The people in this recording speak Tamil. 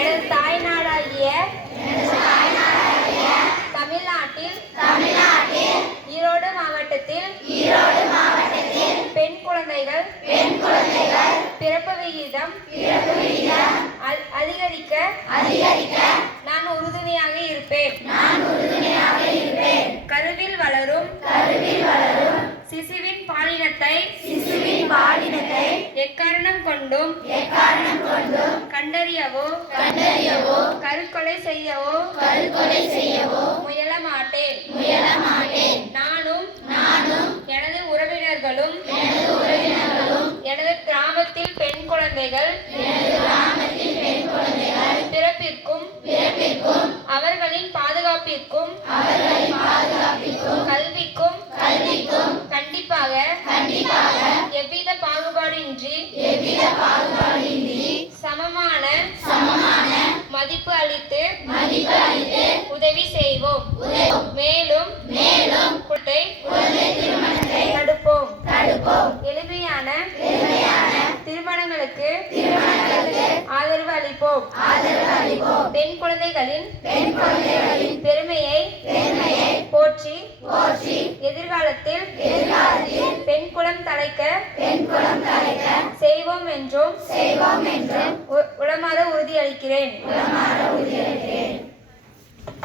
எனது தாய்நாடாகிய தமிழ்நாட்டில் ஈரோடு மாவட்டத்தில் பெண் குழந்தைகள் பிறப்பு விகிதம் அதிகரிக்க நான் உறுதுணையாக இருப்பேன். கருவில் வளரும் சிசுவின் பாலினத்தை எக்காரணம் கொண்டும் கண்டறியவோ கருக்கொலை செய்யவோ முயல மாட்டேன். நானும் எனது உறவினர்களும் எனது கிராமத்தில் பெண் குழந்தைகள் பிறப்பிற்கும் அவர்களின் பாதுகாப்பிற்கும் கல்விக்கும் கண்டிப்பாக எவ்வித பாகுபாடின்றி சமமான மதிப்பு அளித்து உதவி செய்வோம். மேலும் தடுப்போம். எளிமையான திருமணங்களுக்கு ஆதரவு அளிப்போம். பெண் குழந்தைகளின் பெருமையை போற்றி எதிர்காலத்தில் பெண் குலம் தழைக்க செய்வோம் என்றும் உளமாற உறுதியளிக்கிறேன்.